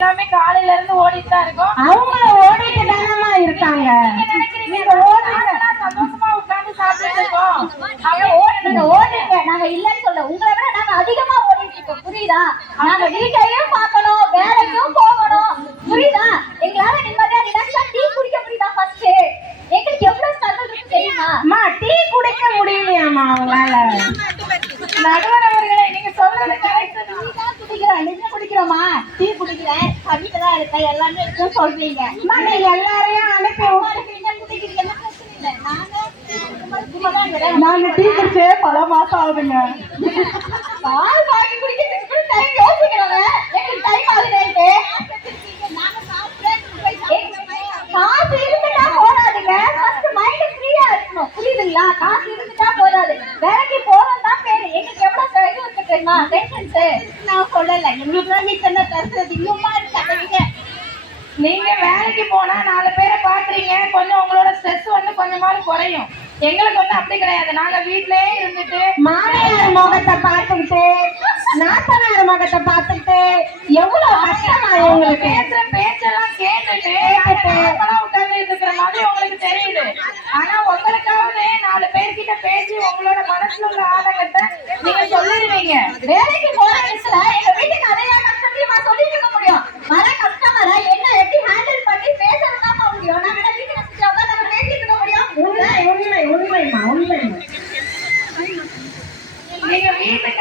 எல்லாமே காலையில இருந்து ஓடிட்டு தான் இருக்கோம். அவங்க ஓடிட்டு தானமா இருக்காங்க. நீங்க ஓடுறீங்க, சந்தோஷமா உட்கார்ந்து சாப்பிட்டு இருக்கோம். நீங்க ஓடுறீங்க, நாங்க இல்லன்னு சொல்ல. உங்களை விட நாங்க அதிகமா ஓடிட்டு இருக்கோம், புரியுதா? நாங்க வீட்டையும் பார்க்கணும், வேலைக்கும் போகணும், புரியுதா? எங்களால நிம்மதியா ரிலாக்ஸா டீ குடிக்க முடியுதா? ஃபர்ஸ்ட் எங்களுக்கு எவ்வளவு ஸ்ட்ரகிள் இருக்கு தெரியுமா? அம்மா டீ குடிக்க முடியலையாமா அவங்களால? நடுவர் அவர்களே, நீங்க சொல்றது கரெக்ட் தான். டீ தான் குடிக்கிறோம், என்ன குடிக்கிறோமா? டீ குடிக்கிறேன், வீட்டுல தான் இருக்க, எல்லாமே இருக்குன்னு சொல்றீங்க. நீங்க எல்லாரையும் அனுப்பி குடிக்கிறீங்க, குடிக்கிறீங்க, என்ன பிரச்சனை இல்லை. நாங்க டீ குடிச்சே பல மாசம் ஆகுதுங்க. பால் வாங்கி குடிக்கிறதுக்கு டைம் யோசிக்கிறோங்க. எங்களுக்கு டைம் ஆகுதுன்ட்டு காசு இருந்துட்டா போதாதுங்க. ஃபர்ஸ்ட் மைண்ட் ஃப்ரீயா இருக்கணும், புரியுதுங்களா? காசு இருந்துட்டா போதாது, வேலைக்கு போறது தான் பேரு. எங்களுக்கு எவ்வளவு இது இருக்கு தெரியுமா? டென்ஷன்ஸ் நான் சொல்லல. எங்களுக்கு வீட்டுல என்ன தருது இன்னுமா இருக்காங்க. நீங்க வேலைக்கு போனா 4 பேரை பாக்குறீங்க, கொஞ்சம் உங்களோட ஸ்ட்ரெஸ் வந்து கொஞ்சமாவது குறையும். எங்களுக்கு வந்து அப்படி கிடையாது. நாங்க வீட்லயே இருந்துட்டு மாமியார் முகத்தை பார்த்துக்கிட்டு, நாத்தனார் முகத்தை பார்த்துக்கிட்டு எவ்வளவு கஷ்டமா உங்களுக்கு. பேசுற பேச்செல்லாம் கேட்டுட்டு உட்கார்ந்து இருக்கிற மாதிரி உங்களுக்கு தெரியுது. ஆனா உங்களுக்காவது 4 பேர்கிட்ட பேசி உங்களோட மனசுல உள்ள ஆதங்கத்தை நீங்க சொல்லிடுவீங்க. வேலைக்கு போற இடத்துல எங்க வீட்டுக்கு நிறைய கஷ்டத்தையும் சொல்லிட்டு இருக்க முடியும். வர கஸ்டமரை என்ன எப்படி ஹேண்டில் பண்ணி பேசறதுதான் முடியும். நாங்க வீட்டுல உட்கார்ந்து நம்ம பேசிட்டு இருக்க முடியும். உண்மைமா உண்மை. நீங்க வீட்டுக்கு